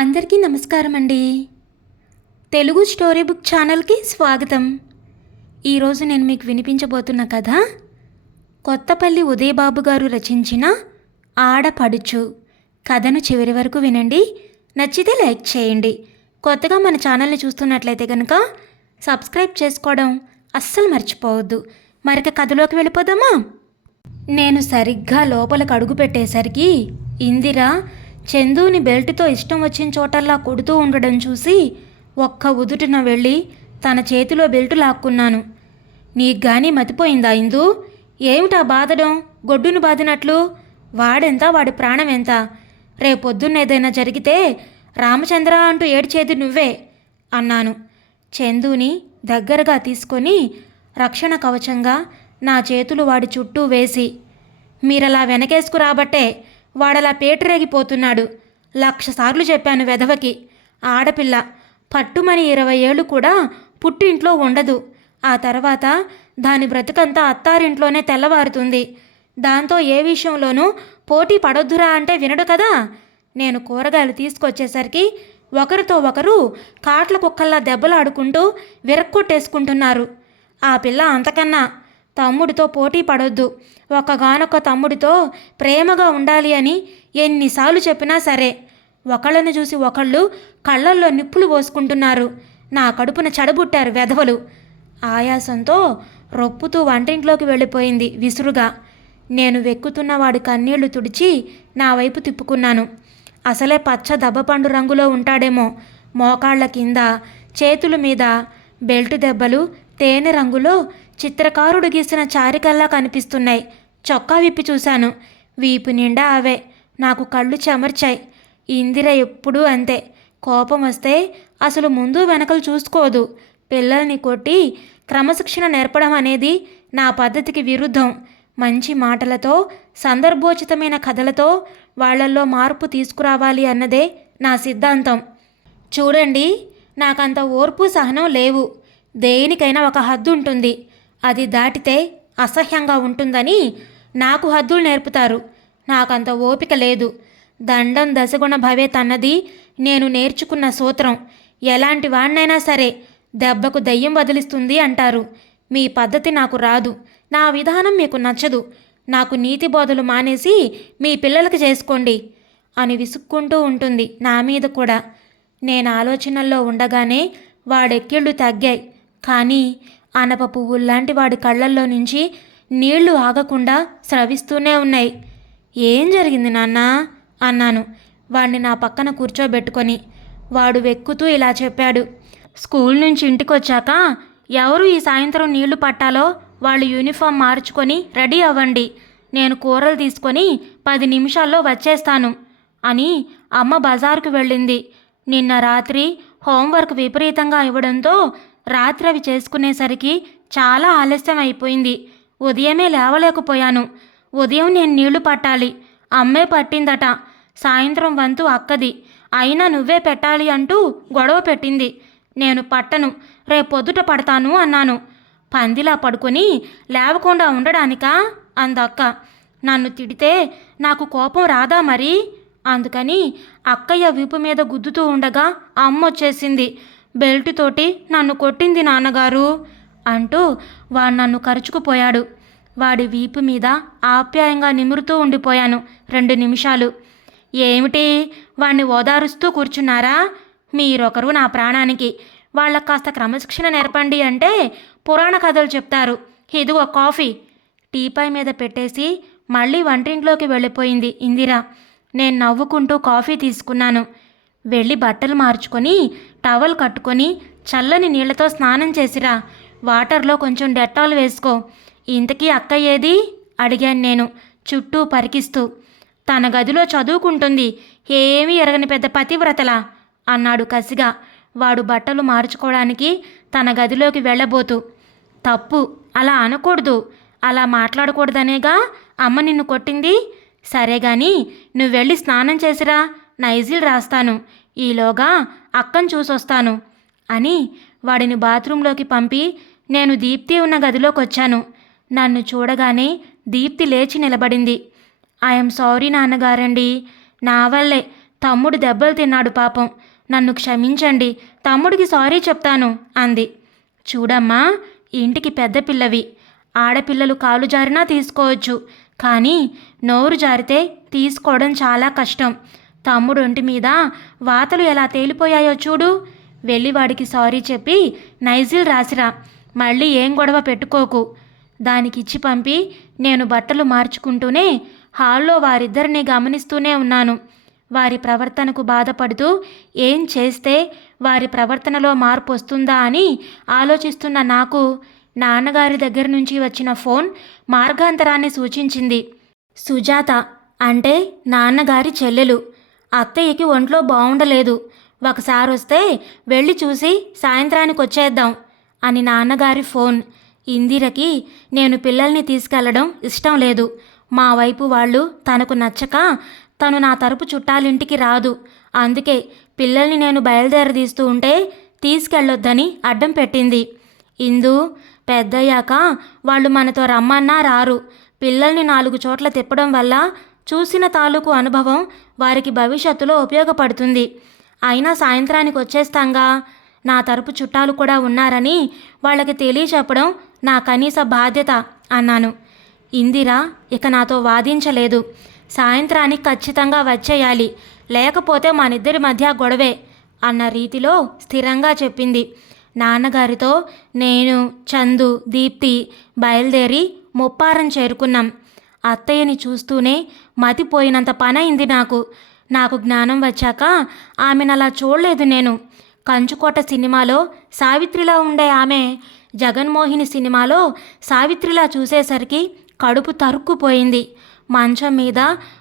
అందరికీ నమస్కారం అండి. తెలుగు స్టోరీ బుక్ ఛానల్కి స్వాగతం. ఈరోజు నేను మీకు వినిపించబోతున్న కథ కొత్తపల్లి ఉదయబాబు గారు రచించిన ఆడపడుచు కథను చివరి వరకు వినండి. నచ్చితే లైక్ చేయండి. కొత్తగా మన ఛానల్ని చూస్తున్నట్లయితే కనుక సబ్స్క్రైబ్ చేసుకోవడం అస్సలు మర్చిపోవద్దు. మరిక కథలోకి వెళ్ళిపోదామా? నేను సరిగ్గా లోపలికి అడుగు పెట్టేసరికి ఇందిరా చందుని బెల్ట్తో ఇష్టం వచ్చిన చోటల్లా కొడుతూ ఉండడం చూసి ఒక్క ఉదుటిన వెళ్ళి తన చేతిలో బెల్ట్ లాక్కున్నాను. నీకు గాని మతిపోయిందా ఇందు? ఏమిటా బాధడం? గొడ్డును బాదినట్లు వాడెంత? వాడి ప్రాణం ఎంత రేపొద్దున్న ఏదైనా జరిగితే రామచంద్ర అంటూ ఏడ్చేది నువ్వే అన్నాను. చందుని దగ్గరగా తీసుకొని రక్షణ కవచంగా నా చేతులు వాడి చుట్టూ వేసి మీరలా వెనకేసుకురాబట్టే రాబట్టే వాడలా పేటరేగిపోతున్నాడు. లక్ష సార్లు చెప్పాను వెధవకి. ఆడపిల్ల పట్టుమని ఇరవై ఏళ్ళు కూడా పుట్టింట్లో ఉండదు. ఆ తర్వాత దాని బ్రతుకంతా అత్తారింట్లోనే తెల్లవారుతుంది. దాంతో ఏ విషయంలోనూ పోటీ పడొద్దురా అంటే వినడు కదా? నేను కూరగాయలు తీసుకొచ్చేసరికి ఒకరితో ఒకరు కాట్ల కుక్కల్లా దెబ్బలాడుకుంటూ విరక్కొట్టేసుకుంటున్నారు. ఆ పిల్ల అంతకన్నా తమ్ముడితో పోటీ పడొద్దు. ఒకగానొక్క తమ్ముడితో ప్రేమగా ఉండాలి అని ఎన్నిసార్లు చెప్పినా సరే ఒకళ్ళని చూసి ఒకళ్ళు కళ్ళల్లో నిప్పులు పోసుకుంటున్నారు. నా కడుపున చెడబుట్టారు వెధవలు. ఆయాసంతో రొప్పుతూ వంటింట్లోకి వెళ్ళిపోయింది విసురుగా. నేను వెక్కుతున్న వాడి కన్నీళ్ళు తుడిచి నా వైపు తిప్పుకున్నాను. అసలే పచ్చ దబ్బపండు రంగులో ఉంటాడేమో. మోకాళ్ళ కింద చేతుల మీద బెల్ట్ దెబ్బలు తేనె రంగులో చిత్రకారుడు గీసిన చారికల్లా కనిపిస్తున్నాయి. చొక్కా విప్పి చూశాను. వీపు నిండా అవే. నాకు కళ్ళు చెమర్చాయి. ఇందిర ఎప్పుడూ అంతే. కోపం వస్తే అసలు ముందు వెనకలు చూసుకోదు. పిల్లల్ని కొట్టి క్రమశిక్షణ నేర్పడం అనేది నా పద్ధతికి విరుద్ధం. మంచి మాటలతో సందర్భోచితమైన కథలతో వాళ్ళల్లో మార్పు తీసుకురావాలి అన్నదే నా సిద్ధాంతం. చూడండి నాకంత ఓర్పు సహనం లేవు. దేనికైనా ఒక హద్దు ఉంటుంది. అది దాటితే అసహ్యంగా ఉంటుందని నాకు హద్దులు నేర్పుతారు. నాకంత ఓపిక లేదు. దండం దశగుణ భవే తన్నది నేను నేర్చుకున్న సూత్రం. ఎలాంటి వాణ్ణైనా సరే దెబ్బకు దయ్యం వదిలిస్తుంది అంటారు. మీ పద్ధతి నాకు రాదు. నా విధానం మీకు నచ్చదు. నాకు నీతి బోధలు మానేసి మీ పిల్లలకి చేసుకోండి అని విసుక్కుంటూ ఉంటుంది నా మీద కూడా. నేను ఆలోచనల్లో ఉండగానే వాడెక్కిళ్ళు తగ్గాయి. కానీ అనప పువ్వుల్లాంటి వాడి కళ్ళల్లో నుంచి నీళ్ళు ఆగకుండా స్రవిస్తూనే ఉన్నాయి. ఏం జరిగింది నాన్న? అన్నాను. వాడిని నా పక్కన కూర్చోబెట్టుకొని. వాడు వెక్కుతూ ఇలా చెప్పాడు. స్కూల్ నుంచి ఇంటికొచ్చాక ఎవరు ఈ సాయంత్రం నీళ్ళు పట్టాలో వాళ్ళు యూనిఫామ్ మార్చుకొని రెడీ అవ్వండి. నేను కూరలు తీసుకొని పది నిమిషాల్లో వచ్చేస్తాను అని అమ్మ బజారుకు వెళ్ళింది. నిన్న రాత్రి హోంవర్క్ విపరీతంగా ఇవ్వడంతో రాత్రి అవి చేసుకునేసరికి చాలా ఆలస్యం అయిపోయింది. ఉదయమే లేవలేకపోయాను. ఉదయం నేను నీళ్ళు పట్టాలి. అమ్మే పట్టిందట. సాయంత్రం వంతు అక్కది. అయినా నువ్వే పెట్టాలి అంటూ గొడవ పెట్టింది. నేను పట్టను. రేపొద్దుట పడతాను అన్నాను. పందిలా పడుకొని లేవకుండా ఉండడానికా? అందక్క. నన్ను తిడితే నాకు కోపం రాదా మరి? అందుకని అక్కయ్య వీపు మీద గుద్దుతూ ఉండగా అమ్మ వచ్చేసింది బెల్ట్ తోటి నన్ను కొట్టింది నాన్నగారు. అంటూ వాడు నన్ను కరుచుకుపోయాడు. వాడి వీపు మీద ఆప్యాయంగా నిమురుతూ ఉండిపోయాను రెండు నిమిషాలు. ఏమిటి? వాణ్ణి ఓదారుస్తూ కూర్చున్నారా? మీరొకరు నా ప్రాణానికి. వాళ్ళకు కాస్త క్రమశిక్షణ నేర్పండి అంటే పురాణ కథలు చెప్తారు. ఇదిగో కాఫీ. టీపై మీద పెట్టేసి మళ్ళీ వంటింట్లోకి వెళ్ళిపోయింది ఇందిరా. నేను నవ్వుకుంటూ కాఫీ తీసుకున్నాను. వెళ్ళి బట్టలు మార్చుకొని టవల్ కట్టుకొని చల్లని నీళ్ళతో స్నానం చేసిరా. వాటర్లో కొంచెం డెట్టాల్ వేసుకో. ఇంతకీ అక్క ఏది అడిగాను నేను చుట్టూ పరికిస్తూ. తన గదిలో చదువుకుంటుంది. ఏమీ ఎరగని పెద్ద పతివ్రతలా అన్నాడు కసిగా. వాడు బట్టలు మార్చుకోవడానికి తన గదిలోకి వెళ్ళబోతూ. తప్పు అలా అనకూడదు. అలా మాట్లాడకూడదనేగా అమ్మ నిన్ను కొట్టింది? సరే గాని నువ్వు వెళ్ళి స్నానం చేసిరా నైజిల్ రాస్తాను. ఈలోగా అక్కను చూసొస్తాను అని వాడిని బాత్రూంలోకి పంపి నేను దీప్తి ఉన్న గదిలోకి వచ్చాను నన్ను చూడగానే దీప్తి లేచి నిలబడింది. ఐఎమ్ సారీ నాన్నగారండి. నా వల్లే తమ్ముడు దెబ్బలు తిన్నాడు పాపం. నన్ను క్షమించండి. తమ్ముడికి సారీ చెప్తాను అంది. చూడమ్మా ఇంటికి పెద్ద పిల్లవి. ఆడపిల్లలు కాలు జారినా తీసుకోవచ్చు. కానీ నోరు జారితే తీసుకోవడం చాలా కష్టం. తమ్ముడు ఒంటి మీద వాతలు ఎలా తేలిపోయాయో చూడు. వెళ్ళి వాడికి సారీ చెప్పి నైజిల్ రాసిరా. మళ్ళీ ఏం గొడవ పెట్టుకోకు. దానికిచ్చి పంపి నేను బట్టలు మార్చుకుంటూనే హాల్లో వారిద్దరిని గమనిస్తూనే ఉన్నాను. వారి ప్రవర్తనకు బాధపడుతూ ఏం చేస్తే వారి ప్రవర్తనలో మార్పు వస్తుందా అని ఆలోచిస్తున్న నాకు నాన్నగారి దగ్గర నుంచి వచ్చిన ఫోన్ మార్గాంతరాన్ని సూచించింది. సుజాత అంటే నాన్నగారి చెల్లెలు. అత్తయ్యకి ఒంట్లో బాగుండలేదు ఒకసారి వస్తే వెళ్ళి చూసి సాయంత్రానికి వచ్చేద్దాం అని నాన్నగారి ఫోన్. ఇందిరకి నేను పిల్లల్ని తీసుకెళ్ళడం ఇష్టం లేదు. మా వైపు వాళ్ళు తనకు నచ్చక తను నా తరపు చుట్టాలింటికి రాదు. అందుకే పిల్లల్ని నేను బయలుదేరదీస్తూ ఉంటే తీసుకెళ్ళొద్దని అడ్డం పెట్టింది. ఇందు పెద్దయ్యాక వాళ్ళు మనతో రమ్మన్నా రారు. పిల్లల్ని నాలుగు చోట్ల తిప్పడం వల్ల చూసిన తాలూకు అనుభవం వారికి భవిష్యత్తులో ఉపయోగపడుతుంది. అయినా సాయంత్రానికి వచ్చేస్తాంగా నా తరపు చుట్టాలు కూడా ఉన్నారని వాళ్ళకి తెలియచెప్పడం నా కనీస బాధ్యత అన్నాను. ఇందిర ఇక నాతో వాదించలేదు. సాయంత్రానికి ఖచ్చితంగా వచ్చేయాలి. లేకపోతే మనిద్దరి మధ్య గొడవే అన్న రీతిలో స్థిరంగా చెప్పింది. నాన్నగారితో నేను చందు దీప్తి బయలుదేరి ముప్పారం చేరుకున్నాం. అత్తయ్యని చూస్తూనే మతిపోయినంత పనైంది నాకు. నాకు జ్ఞానం వచ్చాక ఆమెను అలా చూడలేదు నేను. కంచుకోట సినిమాలో సావిత్రిలా ఉండే ఆమె జగన్మోహిని సినిమాలో సావిత్రిలా చూసేసరికి కడుపు తరుక్కుపోయింది. మంచం మీద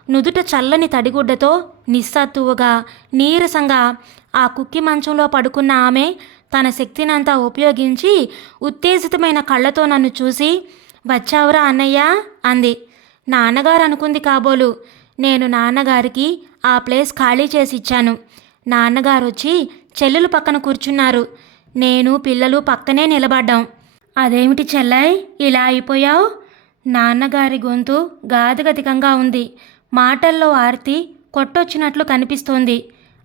నుదుట చల్లని తడిగుడ్డతో నిస్సత్తువుగా నీరసంగా ఆ కుక్కి మంచంలో పడుకున్న ఆమె తన శక్తినంతా ఉపయోగించి ఉత్తేజితమైన కళ్ళతో నన్ను చూసి వచ్చావురా అన్నయ్య అంది. నాన్నగారు అనుకుంది కాబోలు. నేను నాన్నగారికి ఆ ప్లేస్ ఖాళీ చేసి ఇచ్చాను. నాన్నగారు వచ్చి చెల్లెలు పక్కన కూర్చున్నారు. నేను పిల్లలు పక్కనే నిలబడ్డాం. అదేమిటి చెల్లాయ్ ఇలా అయిపోయావు? నాన్నగారి గొంతు గాదగదికంగా ఉంది. మాటల్లో ఆర్తి కొట్టొచ్చినట్లు కనిపిస్తోంది.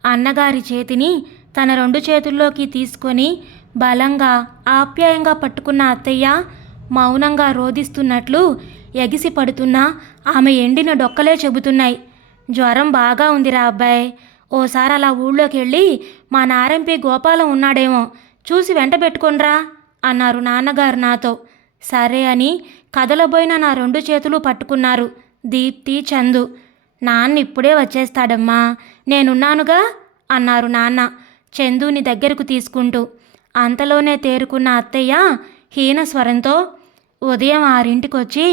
అన్నగారి చేతిని తన రెండు చేతుల్లోకి తీసుకొని బలంగా ఆప్యాయంగా పట్టుకున్న అత్తయ్య మౌనంగా రోధిస్తున్నట్లు ఎగిసి పడుతున్న ఆమె ఎండిన డొక్కలే చెబుతున్నాయి. జ్వరం బాగా ఉందిరా అబ్బాయి. ఓసారి అలా ఊళ్ళోకి వెళ్ళి మా నారంపి గోపాలం ఉన్నాడేమో చూసి వెంట పెట్టుకొనరా అన్నారు నాన్నగారు నాతో. సరే అని కదలబోయిన నా రెండు చేతులు పట్టుకున్నారు. దీప్తి చందు. నాన్న ఇప్పుడే వచ్చేస్తాడమ్మా నేనున్నానుగా అన్నారు నాన్న చందుని దగ్గరకు తీసుకుంటూ. అంతలోనే తేరుకున్న అత్తయ్య హీన స్వరంతో ఉదయం ఆరింటికొచ్చి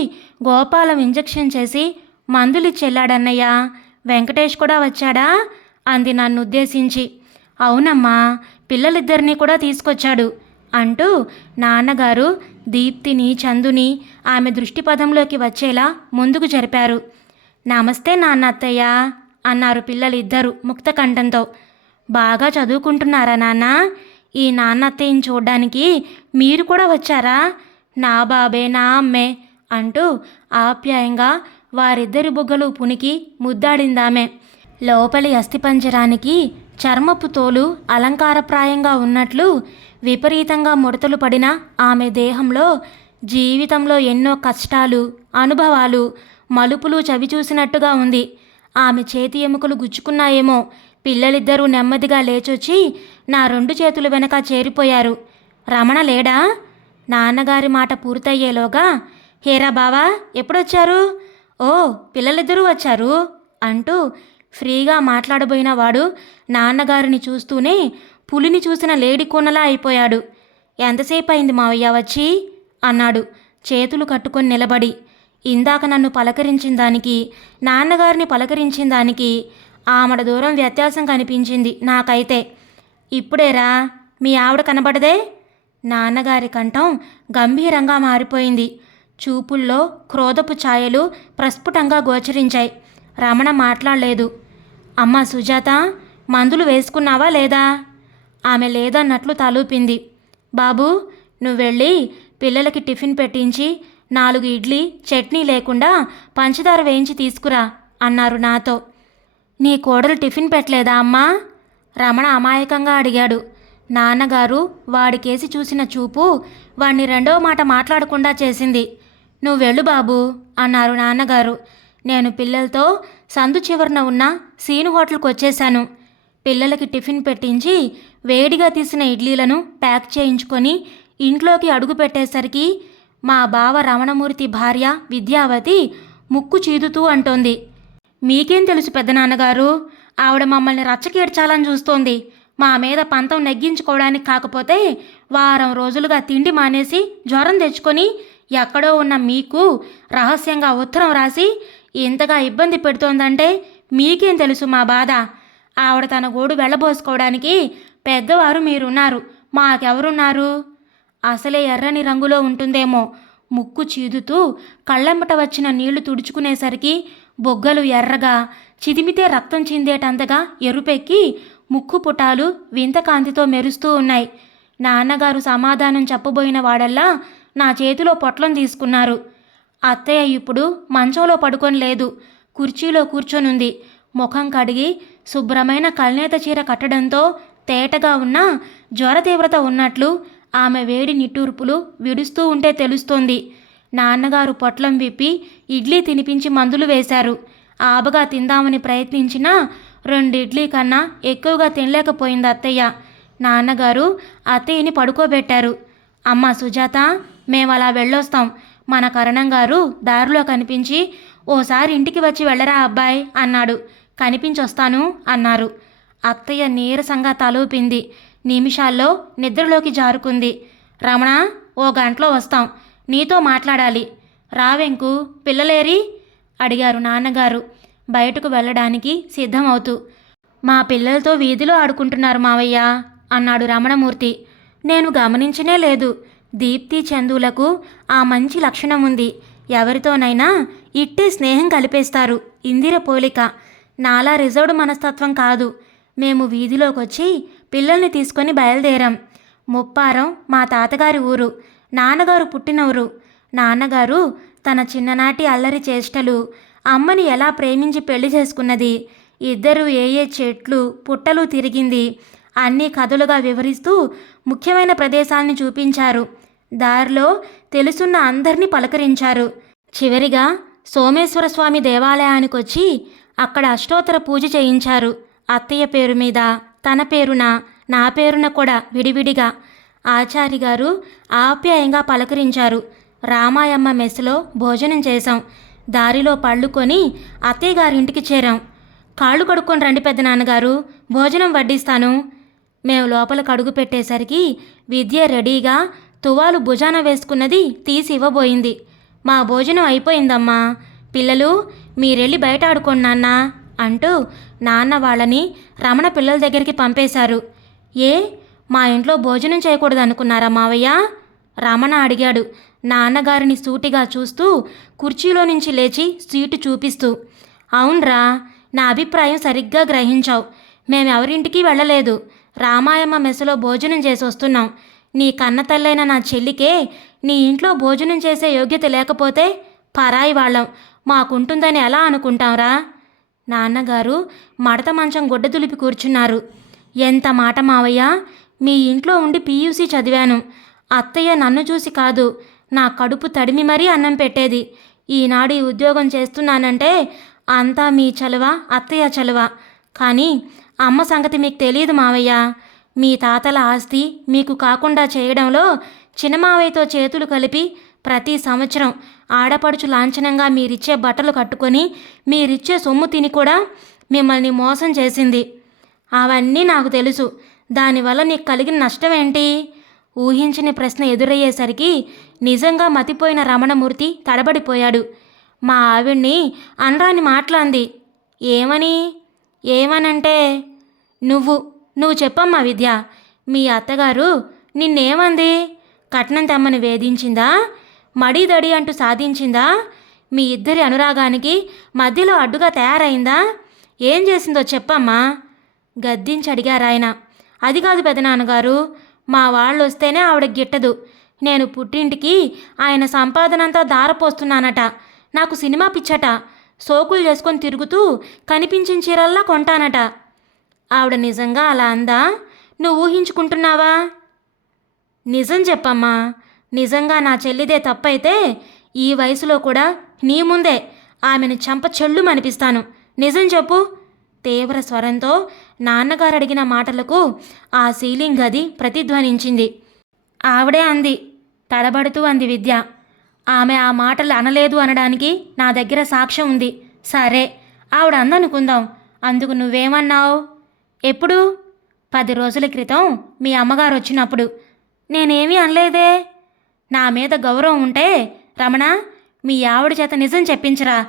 గోపాలం ఇంజెక్షన్ చేసి మందులిచ్చెళ్ళాడన్నయ్య వెంకటేష్ కూడా వచ్చాడా? అంది నన్ను ఉద్దేశించి అవునమ్మా పిల్లలిద్దరినీ కూడా తీసుకొచ్చాడు అంటూ నాన్నగారు దీప్తిని చందుని ఆమె దృష్టిపథంలోకి వచ్చేలా ముందుకు జరిపారు. నమస్తే నాన్న అత్తయ్య అన్నారు పిల్లలిద్దరూ ముక్తకంఠంతో. బాగా చదువుకుంటున్నారా నాన్న? ఈ నాన్నత్తయ్యని చూడ్డానికి మీరు కూడా వచ్చారా? నా బాబే నా అమ్మే అంటూ ఆప్యాయంగా వారిద్దరి బుగ్గలు పునికి ముద్దాడిందామే. లోపలి అస్థిపంజరానికి చర్మపు తోలు అలంకారప్రాయంగా ఉన్నట్లు విపరీతంగా ముడతలు పడిన ఆమె దేహంలో జీవితంలో ఎన్నో కష్టాలు అనుభవాలు మలుపులు చవిచూసినట్టుగా ఉంది. ఆమె చేతి ఎముకలు గుచ్చుకున్నాయేమో. పిల్లలిద్దరూ నెమ్మదిగా లేచొచ్చి నా రెండు చేతులు వెనక చేరిపోయారు. రమణ లేడా? నాన్నగారి మాట పూర్తయ్యేలోగా హేరా బావా ఎప్పుడొచ్చారు? ఓ పిల్లలిద్దరూ వచ్చారు అంటూ ఫ్రీగా మాట్లాడబోయిన వాడు నాన్నగారిని చూస్తూనే పులిని చూసిన లేడి కొనలా అయిపోయాడు. ఎంతసేపు అయింది మావయ్య వచ్చి? అన్నాడు. చేతులు కట్టుకొని నిలబడి. ఇందాక నన్ను పలకరించిన దానికి నాన్నగారిని పలకరించిన దానికి ఆమడ దూరం వ్యత్యాసం కనిపించింది నాకైతే. ఇప్పుడేరా? మీ ఆవిడ కనబడదే? నాన్నగారి కంఠం గంభీరంగా మారిపోయింది. చూపుల్లో క్రోధపు ఛాయలు ప్రస్ఫుటంగా గోచరించాయి. రమణ మాట్లాడలేదు. అమ్మ సుజాత మందులు వేసుకున్నావా లేదా? ఆమె లేదన్నట్లు తలూపింది. బాబు నువ్వు వెళ్ళి పిల్లలకి టిఫిన్ పెట్టించి నాలుగు ఇడ్లీ చట్నీ లేకుండా పంచదార వేయించి తీసుకురా అన్నారు నాతో. నీ కోడలు టిఫిన్ పెట్టలేదా అమ్మా? రమణ అమాయకంగా అడిగాడు. నాన్నగారు వాడికేసి చూసిన చూపు వాణ్ణి రెండవ మాట మాట్లాడకుండా చేసింది. నువ్వు వెళ్ళు బాబు అన్నారు నాన్నగారు. నేను పిల్లలతో సందు చివరన ఉన్న సీను హోటల్కి వచ్చేశాను. పిల్లలకి టిఫిన్ పెట్టించి వేడిగా తీసిన ఇడ్లీలను ప్యాక్ చేయించుకొని ఇంట్లోకి అడుగు పెట్టేసరికి మా బావ రమణమూర్తి భార్య విద్యావతి ముక్కు చీదుతూ అంటోంది. మీకేం తెలుసు పెద్దనాన్నగారు ఆవిడ మమ్మల్ని రచ్చకీడ్చాలని చూస్తోంది. మా మీద పంతం నెగ్గించుకోవడానికి కాకపోతే వారం రోజులుగా తిండి మానేసి జ్వరం తెచ్చుకొని ఎక్కడో ఉన్న మీకు రహస్యంగా ఉత్తరం రాసి ఇంతగా ఇబ్బంది పెడుతోందంటే మీకేం తెలుసు మా బాధ? ఆవిడ తన గోడు వెళ్ళబోసుకోవడానికి పెద్దవారు మీరున్నారు. మాకెవరున్నారు? అసలే ఎర్రని రంగులో ఉంటుందేమో. ముక్కు చీదుతూ కళ్ళెంబట వచ్చిన నీళ్ళు తుడుచుకునేసరికి బొగ్గలు ఎర్రగా చిదిమితే రక్తం చిందేటంతగా ఎరుపెక్కి ముక్కు పుటాలు వింత కాంతితో మెరుస్తూ ఉన్నాయి. నాన్నగారు సమాధానం చెప్పబోయిన వాడల్లా నా చేతిలో పొట్లం తీసుకున్నారు. అత్తయ్య ఇప్పుడు మంచంలో పడుకొని లేదు. కుర్చీలో కూర్చొనుంది. ముఖం కడిగి శుభ్రమైన కల్నేత చీర కట్టడంతో తేటగా ఉన్న జ్వర తీవ్రత ఉన్నట్లు ఆమె వేడి నిట్టూర్పులు విడుస్తూ ఉంటే తెలుస్తోంది. నాన్నగారు పొట్లం విప్పి ఇడ్లీ తినిపించి మందులు వేశారు. ఆబగా తిందామని ప్రయత్నించినా రెండు ఇడ్లీ కన్నా ఎక్కువగా తినలేకపోయింది అత్తయ్య. నాన్నగారు అత్తయ్యని పడుకోబెట్టారు. అమ్మ సుజాత మేము అలా వెళ్ళొస్తాం. మన కరణం గారు దారిలో కనిపించి ఓసారి ఇంటికి వచ్చి వెళ్ళరా అబ్బాయి అన్నాడు. కనిపించొస్తాను అన్నారు. అత్తయ్య నీరసంగా తలూపింది. నిమిషాల్లో నిద్రలోకి జారుకుంది. రమణ ఓ గంటలో వస్తాం. నీతో మాట్లాడాలి. రావెంకు పిల్లలేరి? అడిగారు నాన్నగారు. బయటకు వెళ్ళడానికి సిద్ధమవుతూ. మా పిల్లలతో వీధిలో ఆడుకుంటున్నారు మావయ్య అన్నాడు రమణమూర్తి. నేను గమనించనే లేదు. దీప్తి చందులకు ఆ మంచి లక్షణం ఉంది ఎవరితోనైనా ఇట్టే స్నేహం కలిపేస్తారు. ఇందిర పోలిక. నాలా రిజర్వ్డ్ మనస్తత్వం కాదు. మేము వీధిలోకి వచ్చి పిల్లల్ని తీసుకొని బయలుదేరాం. ముప్పారం మా తాతగారి ఊరు. నాన్నగారు పుట్టిన ఊరు నాన్నగారు తన చిన్ననాటి అల్లరి చేష్టలు అమ్మని ఎలా ప్రేమించి పెళ్ళి చేసుకున్నది ఇద్దరు ఏ ఏ చెట్లు పుట్టలు తిరిగింది అన్ని కథలుగా వివరిస్తూ ముఖ్యమైన ప్రదేశాలని చూపించారు. దారిలో తెలుసున్న అందరినీ పలకరించారు. చివరిగా సోమేశ్వర స్వామి దేవాలయానికి వచ్చి అక్కడ అష్టోత్తర పూజ చేయించారు. అత్తయ్య పేరు మీద తన పేరున నా పేరున కూడా విడివిడిగా ఆచారి గారు ఆప్యాయంగా పలకరించారు. రామాయమ్మ మెస్సులో భోజనం చేశాం. దారిలో పళ్ళు కొని అత్తయ్య గారింటికి చేరాం. కాళ్ళు కడుక్కొని రండి పెద్ద నాన్నగారు భోజనం వడ్డిస్తాను. మేము లోపల కడుగు పెట్టేసరికి విద్య రెడీగా తువాలు భుజాన వేసుకున్నది తీసి ఇవ్వబోయింది. మా భోజనం అయిపోయిందమ్మా. పిల్లలు మీరెళ్ళి బయట ఆడుకోండి నాన్న అంటూ నాన్న వాళ్ళని రమణ పిల్లల దగ్గరికి పంపేశారు. ఏ మా ఇంట్లో భోజనం చేయకూడదు అనుకున్నారా మావయ్య? రమణ అడిగాడు. నాన్నగారిని సూటిగా చూస్తూ కుర్చీలో నుంచి లేచి సీటు చూపిస్తూ అవునరా నా అభిప్రాయం సరిగ్గా గ్రహించావు. మేమెవరింటికి వెళ్ళలేదు. రామాయమ్మ మెస్సులో భోజనం చేసి వస్తున్నాం నీ కన్న తల్లైన నా చెల్లికే నీ ఇంట్లో భోజనం చేసే యోగ్యత లేకపోతే పరాయి వాళ్ళం. మాకుంటుందని ఎలా అనుకుంటాంరా? నాన్నగారు మడత మంచం గుడ్డ దులిపి కూర్చున్నారు. ఎంత మాట మావయ్య? మీ ఇంట్లో ఉండి పీయూసీ చదివాను. అత్తయ్య నన్ను చూసి కాదు నా కడుపు తడిమి మరీ అన్నం పెట్టేది. ఈనాడు ఈ ఉద్యోగం చేస్తున్నానంటే అంతా మీ చలువ అత్తయ్య చలువ. కానీ అమ్మ సంగతి మీకు తెలియదు మావయ్య. మీ తాతల ఆస్తి మీకు కాకుండా చేయడంలో చిన్నమావయ్యతో చేతులు కలిపి ప్రతి సంవత్సరం ఆడపడుచు లాంఛనంగా మీరిచ్చే బట్టలు కట్టుకొని మీరిచ్చే సొమ్ము తిని కూడా మిమ్మల్ని మోసం చేసింది. అవన్నీ నాకు తెలుసు. దానివల్ల నీకు కలిగిన నష్టం ఏంటి ఊహించని ప్రశ్న ఎదురయ్యేసరికి నిజంగా మతిపోయిన రమణమూర్తి తడబడిపోయాడు. మా ఆవిడ్ని అనరాని మాట్లాంది. ఏమని? ఏమనంటే నువ్వు నువ్వు చెప్పమ్మా విద్య. మీ అత్తగారు నిన్నేమంది? కట్నం తెమ్మని వేధించిందా? మడిదడి అంటూ సాధించిందా? మీ ఇద్దరి అనురాగానికి మధ్యలో అడ్డుగా తయారైందా? ఏం చేసిందో చెప్పమ్మా. గద్దించి అడిగారాయన అది కాదు పెదనాన్నగారు మా వాళ్ళు వస్తేనే ఆవిడ గిట్టదు. నేను పుట్టింటికి ఆయన సంపాదనంతా దారపోస్తున్నానట. నాకు సినిమా పిచ్చట. సోకులు చేసుకొని తిరుగుతూ కనిపించిన చీరల్లా కొంటానట. ఆవిడ నిజంగా అలా అందా? నువ్వు ఊహించుకుంటున్నావా? నిజం చెప్పమ్మా. నిజంగా నా చెల్లిదే తప్పైతే ఈ వయసులో కూడా నీ ముందే ఆమెను చంప చెళ్ళు అనిపిస్తాను నిజం చెప్పు. తీవ్ర స్వరంతో నాన్నగారు అడిగిన మాటలకు ఆ సీలింగ్ గది ప్రతిధ్వనించింది. ఆవిడే అంది. తడబడుతూ అంది విద్య. ఆమె ఆ మాటలు అనలేదు అనడానికి నా దగ్గర సాక్ష్యం ఉంది. సరే ఆవిడ అందనుకుందాం అందుకు నువ్వేమన్నావు? ఎప్పుడు? పది రోజుల క్రితం మీ అమ్మగారు వచ్చినప్పుడు. నేనేమీ అనలేదే. నా మీద గౌరవం ఉంటే రమణ మీ ఆవిడ చేత నిజం చెప్పించరా.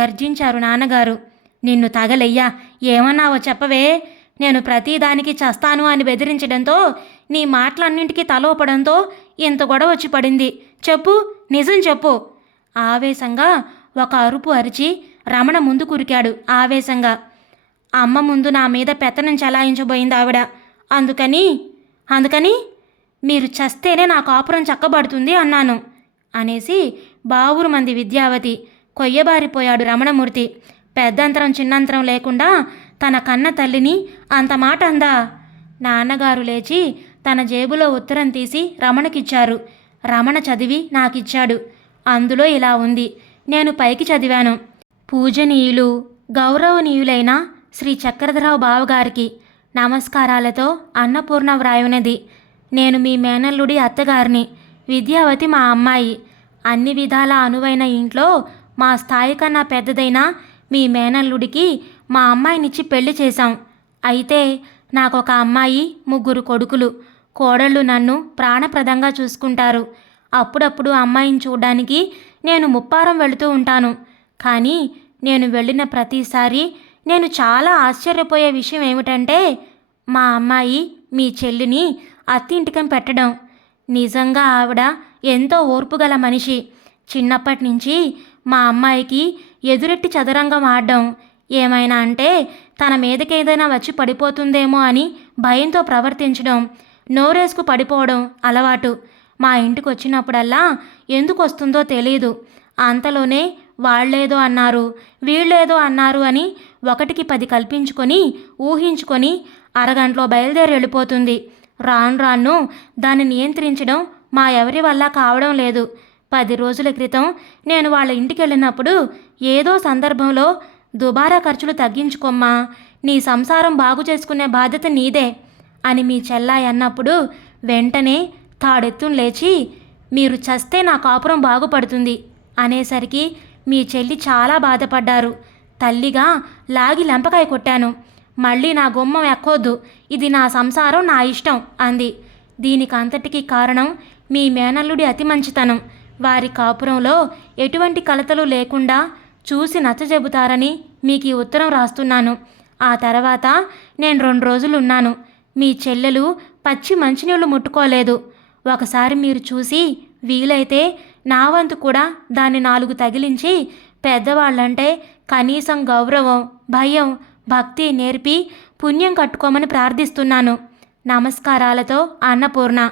గర్జించారు నాన్నగారు. నిన్ను తగలయ్యా. ఏమన్నావో చెప్పవే. నేను ప్రతిదానికి చస్తాను అని బెదిరించడంతో నీ మాటలన్నింటికీ తలోపడంతో ఇంత గొడవ వచ్చి పడింది. చెప్పు నిజం చెప్పు. ఆవేశంగా ఒక అరుపు అరిచి రమణ ముందు కురికాడు. ఆవేశంగా. అమ్మ ముందు నా మీద పెత్తనం చలాయించబోయింది ఆవిడ. అందుకని అందుకని మీరు చస్తేనే నా కాపురం చక్కబడుతుంది అన్నాను అనేసి బావురు మంది విద్యావతి కొయ్యబారిపోయాడు రమణమూర్తి. పెద్దంతరం చిన్నంతరం లేకుండా తన కన్న తల్లిని అంత మాట అందా? నాన్నగారు లేచి తన జేబులో ఉత్తరం తీసి రమణకిచ్చారు. రమణ చదివి నాకిచ్చాడు. అందులో ఇలా ఉంది. నేను పైకి చదివాను. పూజనీయులు గౌరవనీయులైన శ్రీ చక్రధరావు బావగారికి నమస్కారాలతో అన్నపూర్ణ వ్రాయునది నేను మీ మేనల్లుడి అత్తగారిని విద్యావతి మా అమ్మాయి. అన్ని విధాల అనువైన ఇంట్లో మా స్థాయి కన్నా పెద్దదైన మీ మేనల్లుడికి మా అమ్మాయినిచ్చి పెళ్ళి చేశాం. అయితే నాకు ఒక అమ్మాయి ముగ్గురు కొడుకులు. కోడళ్ళు నన్ను ప్రాణప్రదంగా చూసుకుంటారు. అప్పుడప్పుడు అమ్మాయిని చూడడానికి నేను ముప్పారం వెళుతూ ఉంటాను. కానీ నేను వెళ్ళిన ప్రతిసారి నేను చాలా ఆశ్చర్యపోయే విషయం ఏమిటంటే మా అమ్మాయి మీ చెల్లిని అత్తింటికం పెట్టడం. నిజంగా ఆవిడ ఎంతో ఓర్పుగల మనిషి. చిన్నప్పటి నుంచి మా అమ్మాయికి ఎదురెట్టి చదరంగం ఆడడం. ఏమైనా అంటే తన మీదకేదైనా వచ్చి పడిపోతుందేమో అని భయంతో ప్రవర్తించడం. నోరేసుకు పడిపోవడం అలవాటు. మా ఇంటికి వచ్చినప్పుడల్లా ఎందుకు వస్తుందో తెలియదు అంతలోనే వాళ్ళేదో అన్నారు వీళ్ళేదో అన్నారు అని ఒకటికి పది కల్పించుకొని ఊహించుకొని అరగంటలో బయలుదేరి వెళ్ళిపోతుంది. రాను రాను దాన్ని నియంత్రించడం మా ఎవరి వల్ల కావడం లేదు. పది రోజుల క్రితం నేను వాళ్ళ ఇంటికి వెళ్ళినప్పుడు ఏదో సందర్భంలో దుబారా ఖర్చులు తగ్గించుకోమ్మా నీ సంసారం బాగు చేసుకునే బాధ్యత నీదే అని మీ చెల్లాయి అన్నప్పుడు వెంటనే తాడెత్తును లేచి మీరు చస్తే నా కాపురం బాగుపడుతుంది అనేసరికి మీ చెల్లి చాలా బాధపడ్డారు. తల్లిగా లాగి లంపకాయ కొట్టాను. మళ్ళీ నా గుమ్మం ఎక్కొద్దు. ఇది నా సంసారం నా ఇష్టం అంది. దీనికంతటికీ కారణం మీ మేనల్లుడి అతి మంచితనం. వారి కాపురంలో ఎటువంటి కలతలు లేకుండా చూసి నచ్చజెబుతారని మీకు ఈ ఉత్తరం రాస్తున్నాను. ఆ తర్వాత నేను రెండు రోజులు ఉన్నాను మీ చెల్లెలు పచ్చి మంచినీళ్ళు ముట్టుకోలేదు. ఒకసారి మీరు చూసి వీలైతే నా వంతు కూడా దాన్ని నాలుగు తగిలించి పెద్దవాళ్ళంటే కనీసం గౌరవం భయం భక్తి నేర్పి పుణ్యం కట్టుకోమని ప్రార్థిస్తున్నాను. నమస్కారాలతో అన్నపూర్ణ.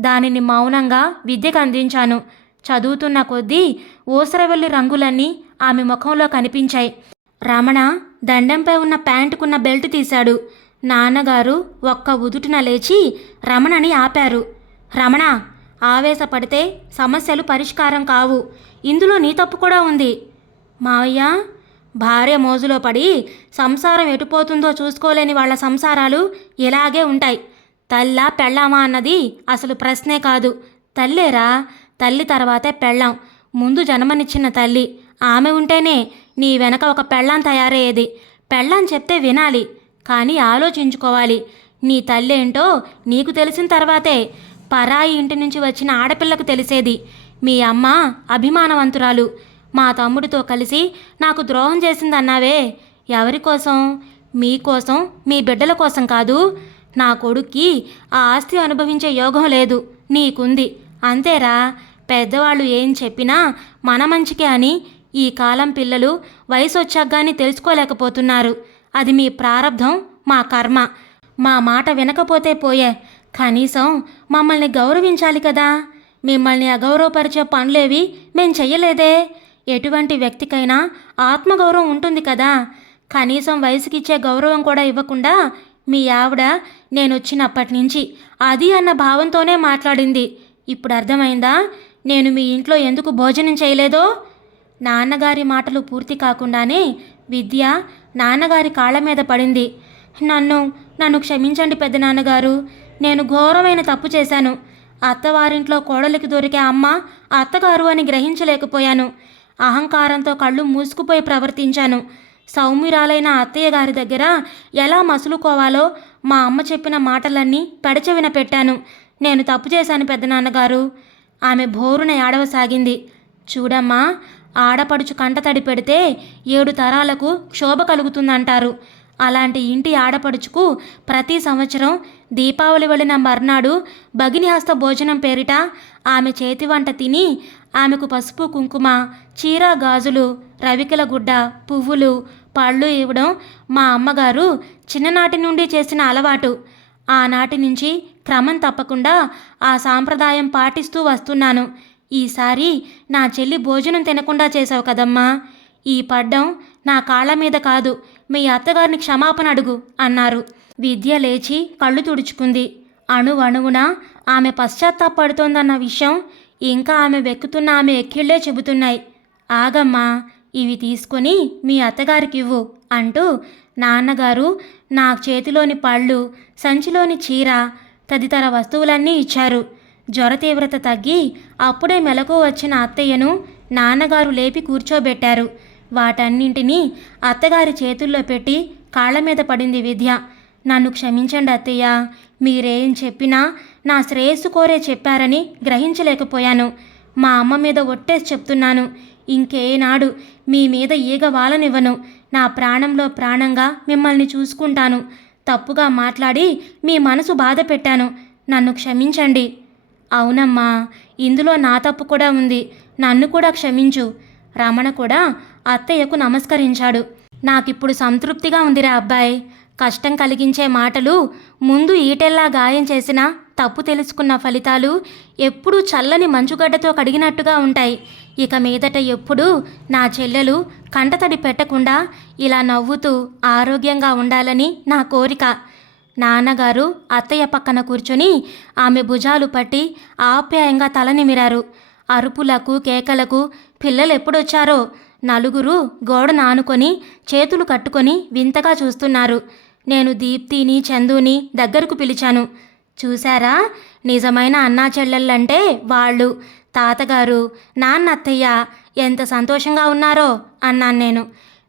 దానిని మౌనంగా విద్యకు అందించాను. చదువుతున్న కొద్దీ ఊసరవెల్లి రంగులన్నీ ఆమె ముఖంలో కనిపించాయి. రమణ దండంపై ఉన్న ప్యాంటుకున్న బెల్ట్ తీశాడు. నాన్నగారు ఒక్క ఉదుటున లేచి రమణని ఆపారు. రమణ ఆవేశపడితే సమస్యలు పరిష్కారం కావు. ఇందులో నీ తప్పు కూడా ఉంది. మావయ్య భార్య మోజులో పడి సంసారం ఎటుపోతుందో చూసుకోలేని వాళ్ళ సంసారాలు ఇలాగే ఉంటాయి. తల్లా పెళ్ళామా అన్నది అసలు ప్రశ్నే కాదు. తల్లేరా? తల్లి తర్వాతే పెళ్ళాం. ముందు జన్మనిచ్చిన తల్లి. ఆమె ఉంటేనే నీ వెనక ఒక పెళ్ళాం తయారయ్యేది. పెళ్ళాం చెప్తే వినాలి కానీ ఆలోచించుకోవాలి. నీ తల్లేంటో నీకు తెలిసిన తర్వాతే పరాయి ఇంటి నుంచి వచ్చిన ఆడపిల్లకు తెలిసేది. మీ అమ్మ అభిమానవంతురాలు. మా తమ్ముడితో కలిసి నాకు ద్రోహం చేసిందన్నావే. ఎవరి కోసం? మీకోసం మీ బిడ్డల కోసం కాదు. నా కొడుక్కి ఆ ఆస్తి అనుభవించే యోగం లేదు. నీకుంది. అంతేరా. పెద్దవాళ్ళు ఏం చెప్పినా మన మంచికే అని ఈ కాలం పిల్లలు వయసు వచ్చాక కానీ తెలుసుకోలేకపోతున్నారు. అది మీ ప్రారంధం మా కర్మ. మా మాట వినకపోతే పోయే కనీసం మమ్మల్ని గౌరవించాలి కదా. మిమ్మల్ని అగౌరవపరిచే పనులేవి మేం చెయ్యలేదే. ఎటువంటి వ్యక్తికైనా ఆత్మగౌరవం ఉంటుంది కదా. కనీసం వయసుకిచ్చే గౌరవం కూడా ఇవ్వకుండా మీ ఆవిడ నేను వచ్చినప్పటి నుంచి అది అన్న భావంతోనే మాట్లాడింది. ఇప్పుడు అర్థమైందా? నేను మీ ఇంట్లో ఎందుకు భోజనం చేయలేదో? నాన్నగారి మాటలు పూర్తి కాకుండానే విద్య నాన్నగారి కాళ్ళ మీద పడింది. నన్ను నన్ను క్షమించండి పెద్ద నాన్నగారు నేను ఘోరమైన తప్పు చేశాను. అత్తవారింట్లో కోడలికి దొరికే అమ్మ అత్తగారు అని గ్రహించలేకపోయాను. అహంకారంతో కళ్ళు మూసుకుపోయి ప్రవర్తించాను. సౌమ్యురాలైన అత్తయ్య గారి దగ్గర ఎలా మసులుకోవాలో మా అమ్మ చెప్పిన మాటలన్నీ పెడచెవిన పెట్టాను. నేను తప్పు చేశాను పెద్దనాన్నగారు. ఆమె భోరున ఏడవసాగింది. చూడమ్మా ఆడపడుచు కంటతడి పెడితే ఏడు తరాలకు క్షోభ కలుగుతుందంటారు. అలాంటి ఇంటి ఆడపడుచుకు ప్రతి సంవత్సరం దీపావళి వెళ్ళిన మర్నాడు భగినిహస్త భోజనం పేరిట ఆమె చేతి వంట తిని ఆమెకు పసుపు కుంకుమ చీర గాజులు రవికల గుడ్డ పువ్వులు పళ్ళు ఇవ్వడం మా అమ్మగారు చిన్ననాటి నుండి చేసిన అలవాటు. ఆనాటి నుంచి క్రమం తప్పకుండా ఆ సాంప్రదాయం పాటిస్తూ వస్తున్నాను. ఈసారి నా చెల్లి భోజనం తినకుండా చేసావు కదమ్మా. ఈ పడ్డం నా కాళ్ళ మీద కాదు మీ అత్తగారిని క్షమాపణ అడుగు అన్నారు. విద్య లేచి కళ్ళు తుడుచుకుంది. అణువణువున ఆమె పశ్చాత్తాపడుతోందన్న విషయం ఇంకా ఆమె వెక్కుతున్న ఆమె ఎక్కిళ్ళే చెబుతున్నాయి. ఆగమ్మా ఇవి తీసుకొని మీ అత్తగారికి ఇవ్వు అంటూ నాన్నగారు నా చేతిలోని పళ్ళు సంచిలోని చీర తదితర వస్తువులన్నీ ఇచ్చారు. జ్వర తీవ్రత తగ్గి అప్పుడే మెలకు వచ్చిన అత్తయ్యను నాన్నగారు లేపి కూర్చోబెట్టారు. వాటన్నింటినీ అత్తగారి చేతుల్లో పెట్టి కాళ్ళ మీద పడింది విద్య. నన్ను క్షమించండి అత్తయ్య. మీరేం చెప్పినా నా శ్రేయస్సు కోరే చెప్పారని గ్రహించలేకపోయాను. మా అమ్మ మీద ఒట్టేసి చెప్తున్నాను. ఇంకేనాడు మీ మీద ఈగ వాలనివ్వను. నా ప్రాణంలో ప్రాణంగా మిమ్మల్ని చూసుకుంటాను. తప్పుగా మాట్లాడి మీ మనసు బాధ పెట్టాను. నన్ను క్షమించండి. అవునమ్మా ఇందులో నా తప్పు కూడా ఉంది. నన్ను కూడా క్షమించు. రమణ కూడా అత్తయ్యకు నమస్కరించాడు. నాకిప్పుడు సంతృప్తిగా ఉందిరా అబ్బాయి. కష్టం కలిగించే మాటలు ముందు ఈటెల్లా గాయం చేసిన తప్పు తెలుసుకున్న ఫలితాలు ఎప్పుడూ చల్లని మంచుగడ్డతో కడిగినట్టుగా ఉంటాయి. ఇక మీదట ఎప్పుడూ నా చెల్లెలు కంటతడి పెట్టకుండా ఇలా నవ్వుతూ ఆరోగ్యంగా ఉండాలని నా కోరిక. నాన్నగారు అత్తయ్య పక్కన కూర్చొని ఆమె భుజాలు పట్టి ఆప్యాయంగా తలనిమిరారు అరుపులకు కేకలకు పిల్లలు ఎప్పుడొచ్చారో నలుగురు గోడను ఆనుకొని చేతులు కట్టుకొని వింతగా చూస్తున్నారు. నేను దీప్తిని చందుని దగ్గరకు పిలిచాను. చూశారా? నిజమైన అన్నా చెల్లెళ్ళంటే వాళ్ళు. తాతగారు నాన్న అత్తయ్య ఎంత సంతోషంగా ఉన్నారో అన్నాను నేను.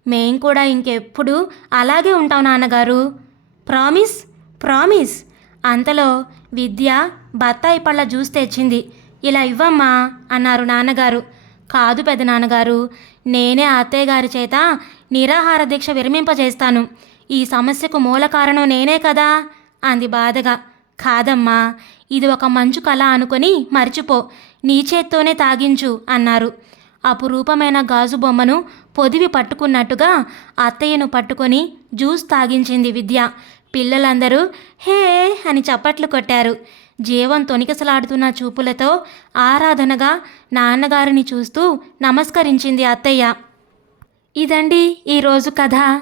మేం కూడా ఇంకెప్పుడు అలాగే ఉంటాం నాన్నగారు. Promise promise. అంతలో విద్య బత్తాయి పళ్ళ జ్యూస్ తెచ్చింది. ఇలా ఇవ్వమ్మా అన్నారు నాన్నగారు. కాదు పెద్ద నాన్నగారు నేనే అత్తయ్య గారి చేత నిరాహార దీక్ష విరమింపజేస్తాను. ఈ సమస్యకు మూల కారణం నేనే కదా అంది బాధగా. కాదమ్మా ఇది ఒక మంచు కళ అనుకొని మర్చిపో నీ చేత్తోనే తాగించు అన్నారు. అపురూపమైన గాజు బొమ్మను పొదివి పట్టుకున్నట్టుగా అత్తయ్యను పట్టుకొని జ్యూస్ తాగించింది విద్య. పిల్లలందరూ హే అని చప్పట్లు కొట్టారు. జీవం తొనికసలాడుతున్న చూపులతో ఆరాధనగా నాన్నగారిని చూస్తూ నమస్కరించింది అత్తయ్య. ఇదండి ఈరోజు కథ.